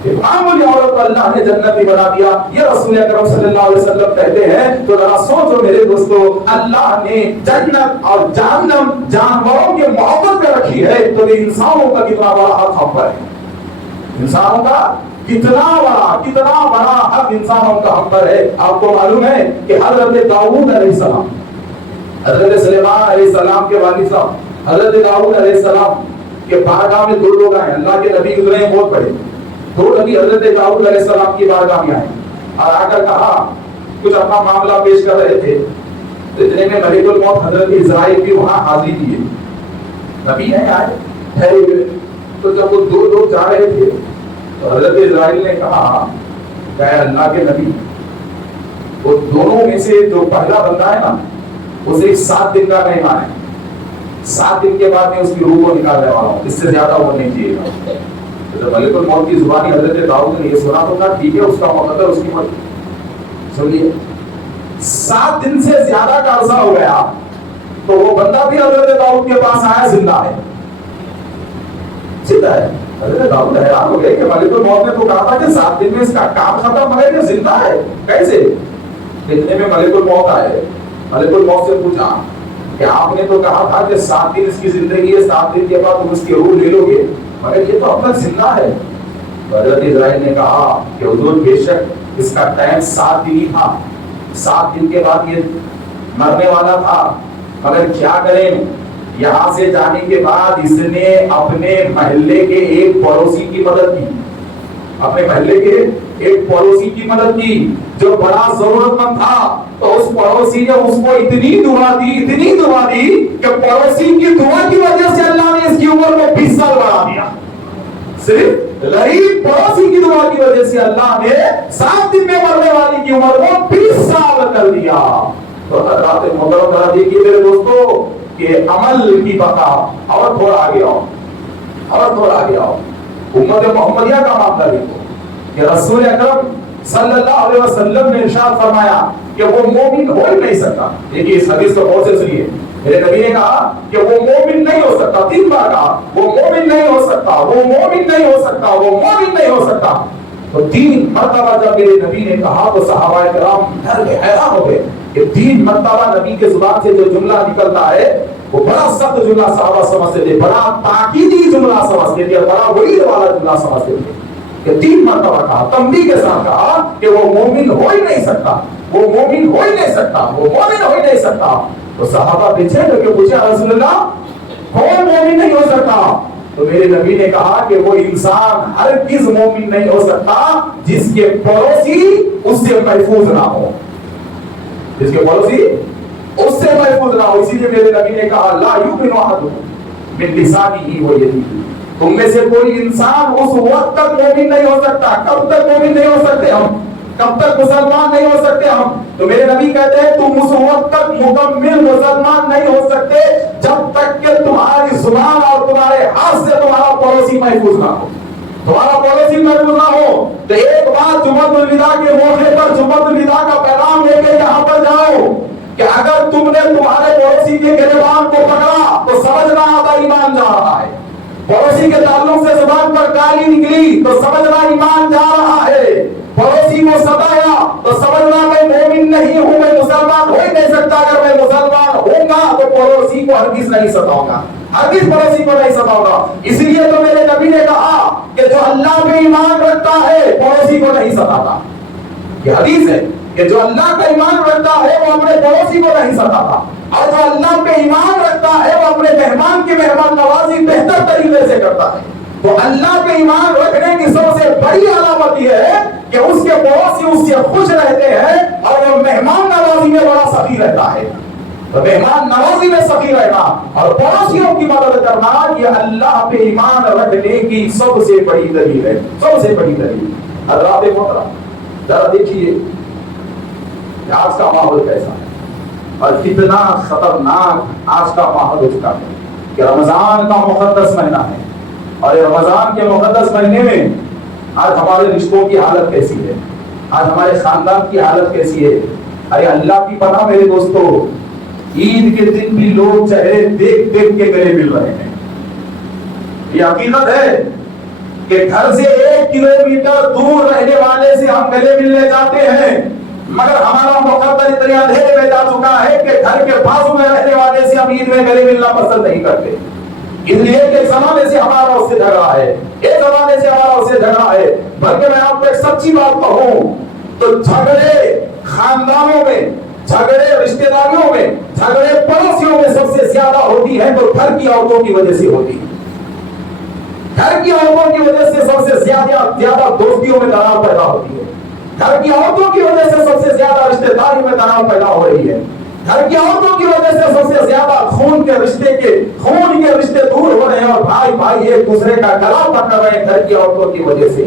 ایک معمولی عورت کو اللہ نے جنتی بنا دیا۔ یہ رسول اکرم صلی اللہ علیہ وسلم کہتے ہیں۔ تو ذرا سوچو میرے دوستو، اللہ نے جنت اور جہنم جانوروں کے محبت میں رکھی ہے، تو انسانوں کا کتنا بڑا حق ہم پر ہے، انسانوں کا کتنا بڑا حق انسانوں کا ہم پر ہے۔ آپ کو معلوم ہے کہ حضرت داؤد علیہ السلام، حضرت سلیمان علیہ السلام کے والد صاحب حضرت داؤد علیہ السلام کے بارگاہ میں دو لوگ آئے، اللہ کے نبی گزرے ہیں بہت بڑے، دو نبی حضرت داؤد علیہ السلام کی بارگاہ میں آئے اور آ کر کہا، کچھ اپنا معاملہ پیش کر رہے تھے، اتنے میں ملک الموت حضرت اسرائیل بھی وہاں حاضری دیے، نبی ہیں آئے ٹھہرے ہوئے۔ تو جب وہ دو لوگ جا رہے تھے تو حضرت اسرائیل نے کہا کہ اے اللہ کے نبی، وہ دونوں میں سے جو پہلا بندہ ہے نا وہ صرف 7 دن کا مہمان ہے، 7 دن کے بعد میں اس کی روح کو نکالنے والا ہوں، اس سے زیادہ وہ نہیں چاہیے گا۔ تو ملک الموت کی زبانی حضرت داؤد نے یہ سنا تو کہا ٹھیک ہے، اس کا مقدر اس کی مرضی۔ سنیے، 7 دن سے زیادہ کا عرصہ ہو گیا تو وہ بندہ بھی حضرت داؤد کے پاس آیا، زندہ ہے، زندہ ہے۔ حضرت داؤد حیران ہو گئے کہ ملک الموت نے تو کہا تھا کہ 7 دن میں اس کا کام ختم، مگر یہ زندہ ہے کیسے؟ اتنے میں ملک الموت آئے، ملک الموت سے پوچھا کہ آپ نے تو کہا تھا کہ 7 دن اس کی زندگی ہے، 7 دن کے بعد تم اس کی روح لے لو گے، مگر یہ تو اب تک زندہ ہے۔ حضرت اسرائیل نے کہا کہ حضور بے شک اس کا ٹائم 7 دن ہی تھا، 7 دن کے بعد یہ مرنے والا تھا، مگر کیا کریں، یہاں سے جانے کے بعد اس نے اپنے محلے کے ایک پڑوسی کی مدد کی، اپنے محلے کے ایک پڑوسی کی مدد کی جو بڑا ضرورت مند تھا۔ تو اس پڑوسی نے اس کو اتنی دعا دی کہ پڑوسی کی دعا کی وجہ سے اللہ نے اس کی عمر کو 20 سال بڑھا دیا، صرف غریب پڑوسی کی دعا کی وجہ سے اللہ نے 7 دن میں مرنے والی کی عمر کو 20 سال کر دیا. تو حضرات محترم ذرا دیکھیے میرے دوستو کہ عمل کی بقا. اور تھوڑا آگے آؤ، اور تھوڑا آگے آؤ، امت محمدیہ کا معاملہ دیکھو کہ رسول اکرم صلی اللہ علیہ وسلم نے ارشاد فرمایا کہ وہ مومن ہو ہی نہیں سکتا. دیکھیے اس حدیث کو غور سے سنیے. میرے نبی نے کہا کہ وہ مومن نہیں ہو سکتا، 3 بار کہا وہ مومن نہیں ہو سکتا، وہ مومن نہیں ہو سکتا، وہ مومن نہیں ہو سکتا. تو 3 مرتبہ جب میرے نبی نے کہا تو صحابہ کرام ڈر گئے، حیران ہو گئے کہ 3 مرتبہ نبی کے زبان سے جو جملہ نکلتا ہے وہ بڑا سخت جملہ صحابہ سمجھتے تھے، بڑا تاکیدی جملہ سمجھتے تھے، بڑا وعید والا جملہ سمجھتے تھے کہ 3 مرتبہ کہا، تنبیہ کے ساتھ کہا کہ وہ مومن ہو ہی نہیں سکتا، وہ مومن ہو ہی نہیں سکتا، وہ مومن ہو ہی نہیں سکتا. تو صحابہ پیچھے ہٹ کے پوچھا رسول اللہ کون مومن نہیں ہو سکتا؟ تو میرے نبی نے کہا کہ وہ انسان ہرگز مومن نہیں ہو سکتا جس کے پڑوسی اس سے محفوظ نہ ہو، جس کے پڑوسی اس سے محفوظ نہ ہو. اسی لیے میرے نبی نے کہا لا یؤمن احدکم من لسانہ و یدہ. تم میں سے کوئی انسان اس وقت تک مومن نہیں ہو سکتا. کب تک مومن نہیں ہو سکتے ہم؟ کب تک مسلمان نہیں ہو سکتے ہم؟ تو میرے نبی کہتے ہیں تم اس وقت تک مکمل مسلمان نہیں ہو سکتے جب تک کہ تمہاری زبان اور تمہارے ہاتھ سے تمہارا پڑوسی محفوظ نہ ہو، تمہارا پڑوسی محفوظ نہ ہو. تو ایک بات جمعۃ الوداع کے موقع پر جمعۃ الوداع کا پیغام لے کے یہاں پر جاؤ کہ اگر تم نے تمہارے پڑوسی کے گریبان کو پکڑا تو سمجھنا آدھا ایمان جا رہا ہے. پڑوسی کے تعلق سے زبان پر گالی نکلی تو سمجھنا ایمان جا رہا ہے. پڑوسی کو ستایا تو سمجھنا میں مومن نہیں ہوں، میں مسلمان ہو ہی نہیں سکتا. اگر میں مسلمان ہوں گا تو پڑوسی کو ہرگز نہیں ستاؤں گا، ہرگز پڑوسی کو نہیں ستاؤں گا. اس لیے تو میرے نبی نے کہا کہ جو اللہ پہ ایمان رکھتا ہے پڑوسی کو نہیں ستاتا. یہ حدیث ہے کہ جو اللہ کا ایمان رکھتا ہے وہ اپنے پڑوسی کو نہیں ستاتا، اور جو اللہ پہ ایمان رکھتا ہے وہ اپنے مہمان کی مہمان نوازی بہتر طریقے سے کرتا ہے. تو اللہ پہ ایمان رکھنے کی سب سے بڑی علامت یہ ہے کہ اس کے پڑوسی اس سے خوش رہتے ہیں اور وہ مہمان نوازی میں بڑا سخی رہتا ہے. تو مہمان نوازی میں سخی رہنا اور پڑوسیوں کی مدد کرنا یہ اللہ پہ ایمان رکھنے کی سب سے بڑی دلیل ہے، سب سے بڑی دلیل. حضرات محترم ذرا دیکھیے آج کا ماحول کیسا ہے اور کتنا خطرناک آج کا ماحول ہو چکا ہے کہ رمضان کا مقدس مہینہ ہے اور رمضان کے مقدس مہینے میں آج ہمارے رشتوں کی حالت کیسی ہے، آج ہمارے خاندان کی حالت کیسی ہے. ارے اللہ کی پناہ میرے دوستو، عید کے دن بھی لوگ چہرے دیکھ دیکھ کے گلے مل رہے ہیں. یہ حقیقت ہے کہ گھر سے 1 کلومیٹر دور رہنے والے سے ہم گلے ملنے جاتے ہیں، مگر ہمارا مقدر اتنے اندھیرے میں جا چکا ہے کہ گھر کے بازو میں رہنے والے سے ہم عید میں گلے ملنا پسند نہیں کرتے. اس لیے کہ ایک زمانے سے ہمارا اس سے جھگڑا ہے، ایک زمانے سے ہمارا اس سے جھگڑا ہے. بلکہ میں آپ کو ایک سچی بات کہوں تو جھگڑے خاندانوں میں، جھگڑے رشتہ داریوں میں، جھگڑے پڑوسیوں میں سب سے زیادہ ہوتی ہے تو گھر کی عورتوں کی وجہ سے ہوتی ہے. گھر کی عورتوں کی وجہ سے سب سے زیادہ دوستیوں میں دراڑ پیدا ہوتی ہے. گھر کی عورتوں کی وجہ سے سب سے زیادہ رشتہ داریوں میں دراڑ پیدا ہو رہی ہے. گھر کی عورتوں کی وجہ سے سب سے زیادہ خون کے رشتے دور ہو رہے ہیں اور بھائی بھائی ایک دوسرے کا گلا پکڑ رہے ہیں گھر کی عورتوں کی وجہ سے.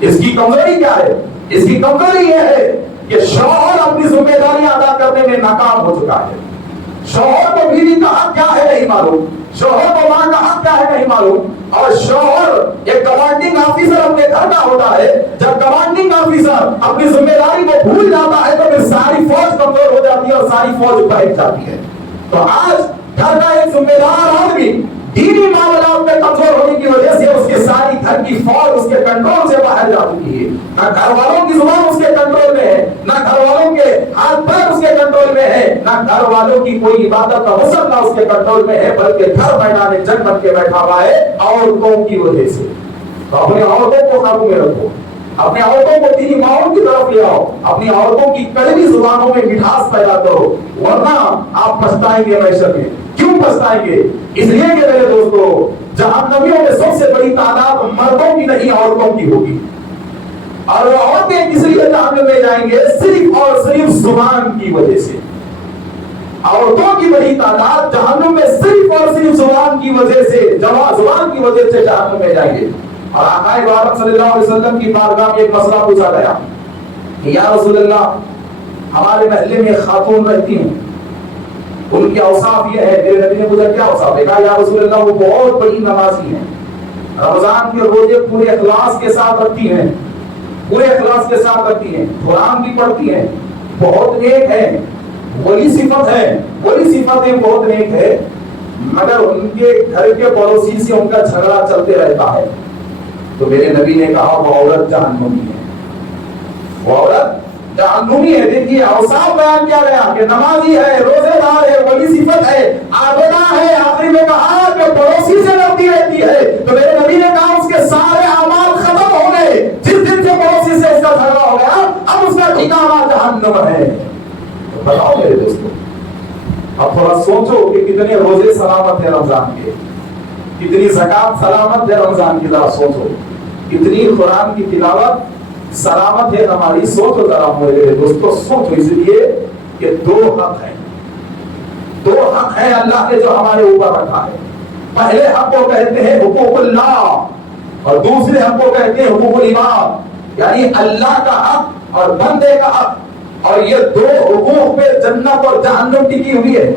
اس کی کمزوری کیا ہے؟ اس کی کمزوری یہ ہے کہ شوہر اپنی ذمہ داریاں ادا کرنے میں ناکام ہو چکا ہے. شوہر کو بیوی کا حق کیا ہے نہیں معلوم، شوہر کو ماں کا حق کیا ہے نہیں معلوم. اور شوہر ایک کمانڈنگ آفیسر اپنے گھر کا ہوتا ہے. جب کمانڈنگ آفیسر اپنی ذمہ داری کو بھول جاتا ہے تو پھر ساری فوج کمزور ہو جاتی ہے اور ساری فوج بیٹھ جاتی ہے. تو آج گھر کا ایک ذمہ دار آدمی دینی معاملات میں کمزور ہونے کی وجہ سے اس کے ساری گھر کی فوج اس کے کنٹرول سے باہر جا چکی ہے. نہ گھر والوں کی زبان اس کے کنٹرول میں ہے، نہ گھر والوں کے ہاتھ پیر اس کے کنٹرول میں ہے، نہ گھر والوں کی کوئی عبادت کا وسعت نہ اس کے کنٹرول میں ہے، بلکہ گھر میدان جنگ بن کے بیٹھا ہوا ہے عورتوں کی وجہ سے. تو اپنے عورتوں کو قابو میں رکھو، اپنے عورتوں کو دینی ماحول کی طرف لے آؤ، اپنی عورتوں کی کڑوی زبانوں میں مٹھاس پیدا کرو، ورنہ آپ پچھتائیں گے معیشت میں. کیوں پچھتائیں گے؟ اس لیے کہ میرے دوستو جہنمیوں میں سب سے بڑی تعداد مردوں کی نہیں عورتوں کی ہوگی. اور عورتیں کس لیے جہنم میں جائیں گے؟ صرف اور صرف زبان کی وجہ سے. عورتوں کی بڑی تعداد جہنم میں صرف اور صرف زبان کی وجہ سے، زبان کی وجہ سے جہنم میں جائیں گے. اور آقا عالم صلی اللہ علیہ وسلم کی بارگاہ میں ایک مسئلہ پوچھا گیا کہ یا رسول اللہ ہمارے محلے میں خاتون رہتی ہیں، ان کے اوصاف یہ ہے۔ میرے نبی نے پوچھا کیا اوصاف ہے؟ کہا یا رسول اللہ وہ بہت بڑی نمازی ہیں، رمضان کے روزے پورے اخلاص کے ساتھ رکھتی ہیں، پورے اخلاص کے ساتھ رکھتی ہیں، قرآن بھی پڑھتی ہیں، بہت نیک ہے، وہی صفت ہے، وہی صفت ہے، بہت نیک ہے، مگر ان کے گھر کے پڑوسی سے ان کا جھگڑا چلتے رہتا ہے۔ تو میرے نبی نے کہا وہ عورت جہنمی ہے، وہ عورت جہنمی ہے۔ دیکھیے اوصاف بیان کیا گیا کہ نمازی ہے، روزے دار ہے، ولی صفت ہے، عابدہ ہے، آخری میں کہا کہ پڑوسی سے لڑتی رہتی ہے۔ تو میرے نبی نے کہا اس کے سارے اعمال ختم ہو گئے، جس دن سے پڑوسی سے اس کا جھگڑا ہو گیا اب اس کا ٹھکانہ جہنم ہے۔ بتاؤ میرے دوستو، اب تھوڑا سوچو کہ کتنے روزے سلامت ہیں رمضان کے، کتنی زکات سلامت ہے رمضان کی، ذرا سوچو کتنی قرآن کی تلاوت سلامت ہے ہماری۔ سوچو ذرا میرے دوستو، سوچو، اس لیے کہ دو حق ہیں، دو حق ہیں اللہ نے جو ہمارے اوپر رکھا ہے۔ پہلے حق کو کہتے ہیں حقوق اللہ اور دوسرے حق کو کہتے ہیں حقوق العباد، یعنی اللہ کا حق اور بندے کا حق۔ اور یہ دو حقوق پہ جنت اور جہنم ٹکی ہوئی ہے،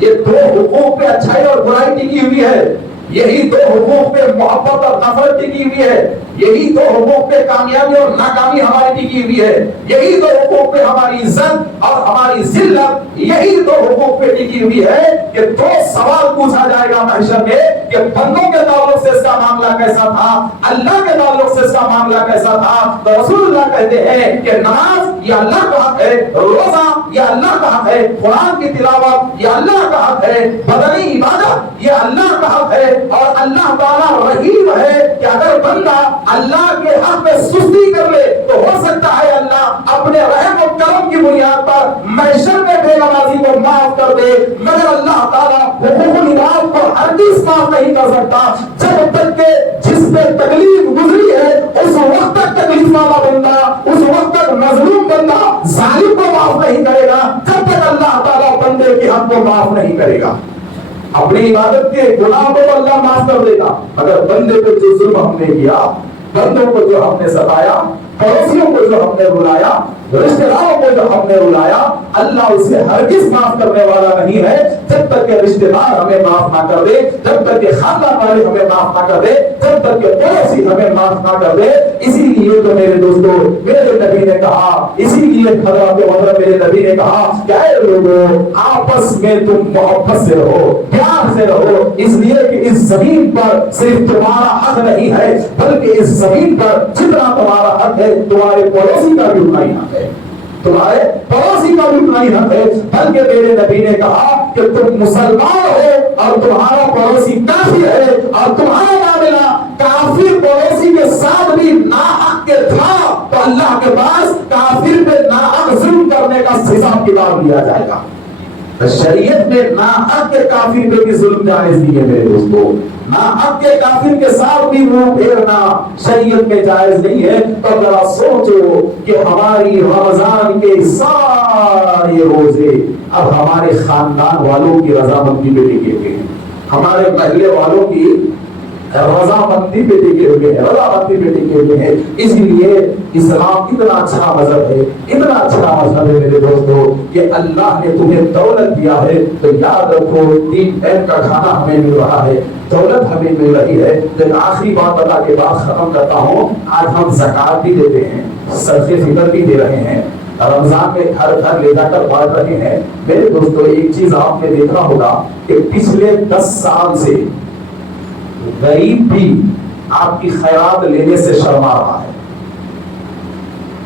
یہ دو حقوق پہ اچھائی اور برائی ٹکی ہوئی ہے، یہی دو حقوق پہ محبت اور نفرت ٹکی ہوئی ہے، یہی دو حقوق پہ کامیابی اور ناکامی ہماری ٹکی ہوئی ہے، یہی دو حقوق پہ ہماری عزت اور ہماری ذلت، یہی دو حقوق پہ ٹکی ہوئی ہے کہ دو سوال پوچھا جائے گا محشر میں کہ بندوں کے تعلق سے اس کا معاملہ کیسا تھا، اللہ کے تعلق سے اس کا معاملہ کیسا تھا۔ تو رسول اللہ کہتے ہیں کہ نماز یہ اللہ کا حق ہے، روزہ یہ اللہ کا حق ہے، قرآن کی تلاوت یہ اللہ کا حق ہے، بدنی عبادت یہ اللہ کا حق ہے، اور اللہ تعالیٰ رحیم ہے کہ اگر بندہ اللہ کے حق میں سستی کر لے تو ہو سکتا ہے اللہ اپنے رحم و کرم کی بنیاد پر محشر میں بے نمازی کو معاف کر دے، مگر اللہ تعالیٰ حقوق العباد کو ہرگز معاف نہیں کر سکتا جب تک کہ جس پہ تکلیف گزری ہے اس وقت تک تکلیف والا بندہ، اس وقت تک مظلوم بندہ ظالم کو معاف نہیں کرے گا جب تک اللہ تعالیٰ بندے کے حق کو معاف نہیں کرے گا۔ اپنی عبادت کے گناہوں کو اللہ معاف کر دے گا، مگر بندے پہ جو ظلم ہم نے کیا، بندوں کو جو ہم نے ستایا، پڑوسیوں کو جو ہم نے رلایا، رشتہ داروں کو جو ہم نے رلایا، اللہ اسے ہرگز معاف کرنے والا نہیں ہے جب تک کہ رشتہ دار ہمیں معاف نہ کر دے، جب تک کہ خاندان والے ہمیں معاف نہ کر دے، جب تک کہ پڑوسی ہمیں معاف نہ کر دے۔ اسی لیے تو میرے دوستو میرے نبی نے کہا، اسی لیے حضرت عمر میرے نبی نے کہا کہ اے لوگوں آپس میں تم محبت سے رہو، پیار سے رہو، اس لیے کہ اس زمین پر صرف تمہارا حق نہیں ہے بلکہ اس زمین پر جتنا تمہارا حق ہے تمہارے پڑوسی کا بھی اتنا ہی حق ہے، تمہارے پڑوسی کا بھی اتنا ہی حق ہے۔ بلکہ میرے نبی نے کہا کہ تم مسلمان ہو اور تمہارا پڑوسی کافر ہے اور تمہارا معاملہ کافر پڑوسی کے ساتھ بھی ناحق کے تھا تو اللہ کے پاس کافر پہ ناحق ظلم کرنے کا حساب کتاب لیا جائے گا۔ شریعت میں ناحق کے کافر پہ بھی ظلم جائز نہیں ہے میرے دوستو، ناحق کے کافر کے ساتھ بھی منہ پھیرنا شریعت میں جائز نہیں ہے۔ تو ذرا سوچو کہ ہماری رمضان کے سارے روزے اب ہمارے خاندان والوں کی رضامندی پہ ٹکے ہوئے ہیں، ہمارے محلے والوں کی رضامندی پہ ٹکے ہوئے ہیں، رضامندی پہ ٹکے ہوئے ہیں۔ اس لیے اسلام اتنا اچھا مذہب ہے، اتنا اچھا مذہب ہے میرے دوستو کہ اللہ نے تمہیں دولت دیا ہے تو یاد رکھو 3 ٹائم کا کھانا ہمیں مل رہا ہے، دولت ہمیں مل رہی ہے۔ لیکن آخری بات بتا کے بات ختم کرتا ہوں، آج ہم زکات بھی دیتے ہیں، صدقے فطر بھی دے رہے ہیں، رمضان میں گھر گھر لے جا کر بانٹ رہے ہیں۔ میرے دوستو ایک چیز آپ نے دیکھا ہوگا کہ پچھلے 10 سال سے غریب بھی آپ کی خیرات لینے سے شرما رہا ہے،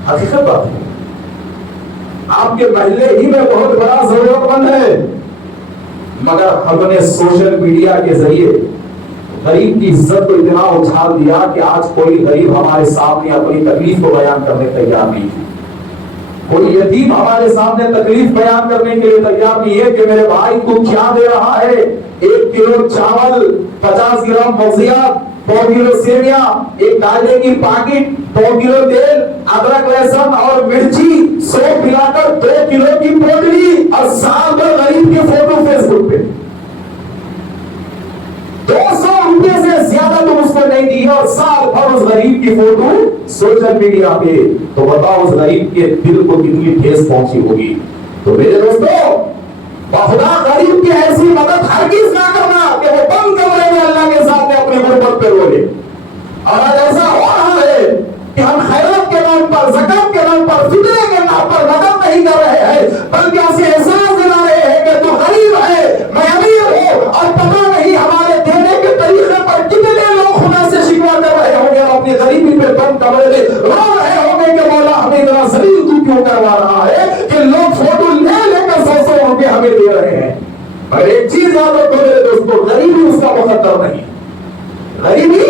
حقیقت بات ہے۔ آپ کے محلے ہی میں بہت بڑا ضرورت مند ہے، مگر ہم نے سوشل میڈیا کے ذریعے غریب کی عزت کو اتنا اچھال دیا کہ آج کوئی غریب ہمارے سامنے اپنی تکلیف کو بیان کرنے تیار نہیں ہے، کوئی یتیم ہمارے سامنے تکلیف بیان کرنے کے لیے تیار نہیں ہے کہ میرے بھائی تو کیا دے رہا ہے۔ 1 کلو چاول، 50 گرام موزیات، 2 کلو سیویاں، 1 ڈالے کی پاکٹ، 2 کلو تیل، ادرک لہسن اور مرچی 100 ملا کر 2 کلو کی پوٹلی، اور سال بھر غریب کی فوٹو فیس بک پہ 200 روپے سے زیادہ تم اس کو نہیں دی اور سال بھر غریب کی فوٹو سوشل میڈیا پہ تو بتاؤ اس غریب کے دل کو کتنی ٹھیس پہنچی ہوگی. تو میرے دوستو خدا غریب کی ایسی مدد ہرگز نہ کرنا کہ وہ بند کمرے میں اللہ کے سامنے اپنی غربت پہ رو لے. اور آج ایسا ہو رہا ہے کہ ہم خیرات کے نام پر زکات کے نام پر فطرے کے نام پر مدد نہیں کر رہے ہیں بلکہ اسے احساس دلا رہے ہیں کہ تو غریب ہے میں امیر ہوں اور پتہ نہیں ہمارے دینے کے طریقے پر کتنے لوگ خدا سے شکوہ کر رہے ہوں گے اور اپنی غریبی پہ بند کمرے میں رو رہے ہوں گے کہ مولا ہمیں اتنا ذلیل تو کیوں کروا رہا ہے کہ لوگ فوٹو لے لے کر 100 روپے ہمیں دے رہے ہیں. اور ایک چیز یاد رکھو میرے دوستو غریبی اس کا مقدر نہیں. غریبی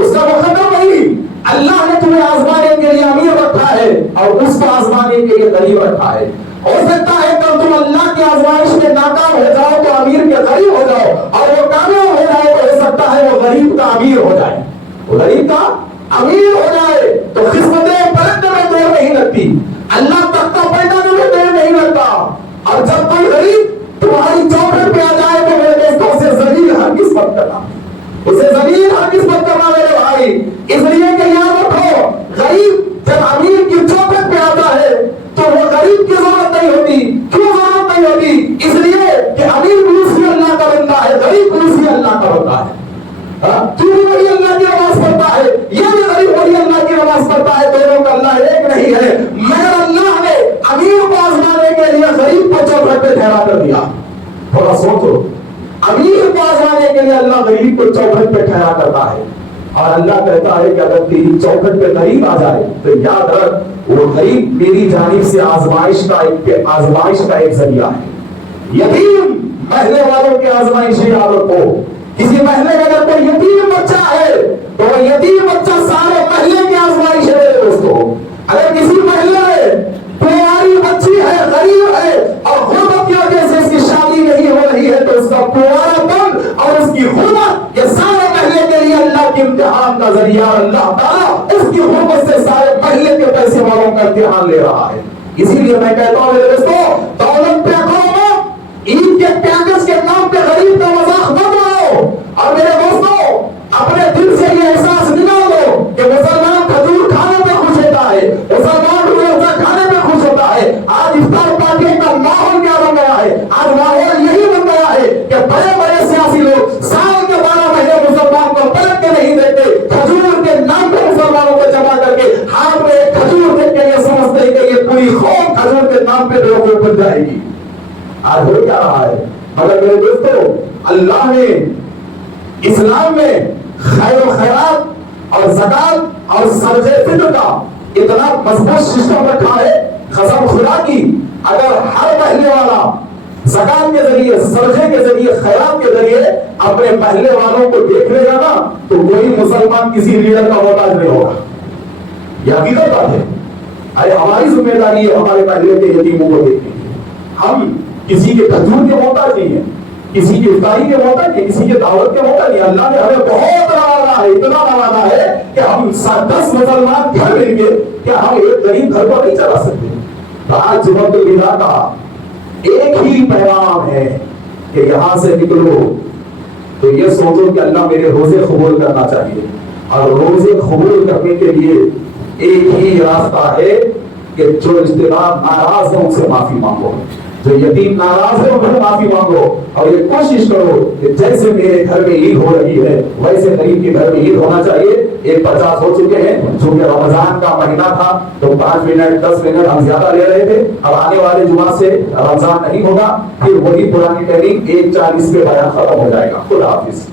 اس کا مقدر نہیں. اللہ نے تمہیں آزمانے کے لیے امیر رکھا ہے اور اس کو آزمانے کے لیے غریب رکھا ہے. ہو سکتا ہے کل تم اللہ کی آزمائش میں ناکام ہو جاؤ تو امیر کے غریب ہو جاؤ اور وہ کامیاب ہو جائے تو ہو سکتا ہے وہ غریب کا امیر ہو جائے. وہ غریب کا امیر ہو جائے تو قسمتیں پلٹنے میں دیر نہیں لگتی. اللہ تختہ پلٹنے میں دیر نہیں لگتا. اور جب کوئی غریب تمہاری چوکھٹ پہ آ جائے تو میرے دوستوں اسے ذلیل ہرگز مت کرنا. اسے ذلیل ہرگز مت کرنا میرے بھائی. اس لیے کہ یاد رکھو غریب جب امیر کی چوکھٹ پہ آتا ہے تو وہ غریب کی ضرورت نہیں ہوتی. کیوں ضرورت نہیں ہوتی؟ اس لیے کہ امیر بھی اسی اللہ کا بندہ ہے غریب بھی اسی اللہ کا بندہ ہے. تو بھی وہی اللہ کی نماز پڑھتا ہے یہ بھی غریب وہی اللہ کی نماز پڑھتا ہے. دونوں کا اللہ ایک نہیں ہے مگر اللہ نے امیر کو آزمانے کے لیے غریب کو چوکھٹ پہ ٹھہرا کر دیا. تھوڑا سوچو امیر کو آزمانے کے لیے اللہ غریب کو چوکھٹ پہ ٹھہرا کرتا ہے اور اللہ کہتا ہے کہ اگر تیری چوکھٹ پہ غریب آ جائے تو یاد رکھ وہ غریب میری جانب سے آزمائش کا ایک ذریعہ ہے. یتیم محلے والوں کی آزمائش یاد رکھو. کسی محلے میں اگر کوئی یتیم بچہ ہے تو وہ یتیم بچہ سارے محلے کی آزمائش ہے میرے دوستو. اگر کسی محلے میں پیاری بچی ہے غریب ہے اور غربت کی وجہ سے اس کی شادی نہیں ہو رہی ہے تو اس کا پیارا پن اور اس کی غربت یہ سارے محلے کے لیے اللہ کے امتحان کا ذریعہ. اللہ تعالیٰ اس کی غربت سے سارے محلے کے پیسے والوں کا امتحان لے رہا ہے. اسی لیے میں کہتا ہوں میرے دوستو دولت پہ قوم عید کے پیکج کے نام پہ غریب کا مذاق مت اڑاؤ. اور میرے دوستو اپنے دل سے یہ احساس نکال دو کہ مسلمان کھجور کھانے پہ خوش ہوتا ہے مسلمان روزہ کھانے پہ خوش ہوتا ہے. آج افطار پارٹی کا ماحول کیا بن گیا ہے؟ آج ماحول یہی بن گیا ہے کہ بڑے بڑے سیاسی لوگ سال کے 12 مہینے مسلمان کو پلٹ کے نہیں دیتے. کھجور کے نام پہ مسلمانوں کو جمع کر کے ہاتھ میں ایک کھجور دے کے یہ سمجھتے ہیں کہ یہ پوری قوم کھجور کے نام پہ لوگوں بن جائے گی. آج ہو کیا رہا ہے؟ مگر میرے دوستو اللہ نے اسلام میں خیر و خیرات اور زکات اور سرجے فطر کا اتنا مضبوط سسٹم رکھا ہے قسم خدا کی اگر ہر محلے والا زکات کے ذریعے سرجے کے ذریعے خیرات کے ذریعے اپنے محلے والوں کو دیکھ لے گا نا تو کوئی مسلمان کسی لیڈر کا محتاج نہیں ہوگا. یہ حقیقت بات ہے. ارے ہماری ذمہ داری ہے ہمارے محلے کے یتیموں کو دیکھنے کی. ہم کسی کے کھجور کے محتاج نہیں ہیں کسی کی افطاری کے موقع نہیں کسی کے دعوت کے موقع نہیں. اللہ نے ہمیں بہت نوازا ہے اتنا نوازا ہے کہ ہم 10 مسلمان گھر مل کے کیا ہم ایک غریب گھر کو نہیں چلا سکتے. تو آج جمعۃ الوداع کا ایک ہی پیغام ہے کہ یہاں سے نکلو تو یہ سوچو کہ اللہ میرے روزے قبول کرنا چاہیے اور روزے قبول کرنے کے لیے ایک ہی راستہ ہے کہ جو رشتے دار ناراض ہیں ان سے معافی مانگو جو یتیم ناراض ہے ان سے معافی مانگو اور یہ کوشش کرو کہ جیسے میرے گھر میں عید ہو رہی ہے ویسے غریب کے گھر میں عید ہونا چاہیے. 1:50 ہو چکے ہیں چونکہ رمضان کا مہینہ تھا تو 5 منٹ 10 منٹ ہم زیادہ لے رہے تھے. اب آنے والے جمعہ سے رمضان نہیں ہوگا پھر وہی پرانی ٹریننگ 1:40 پہ بیان ختم ہو جائے گا. خدا حافظ.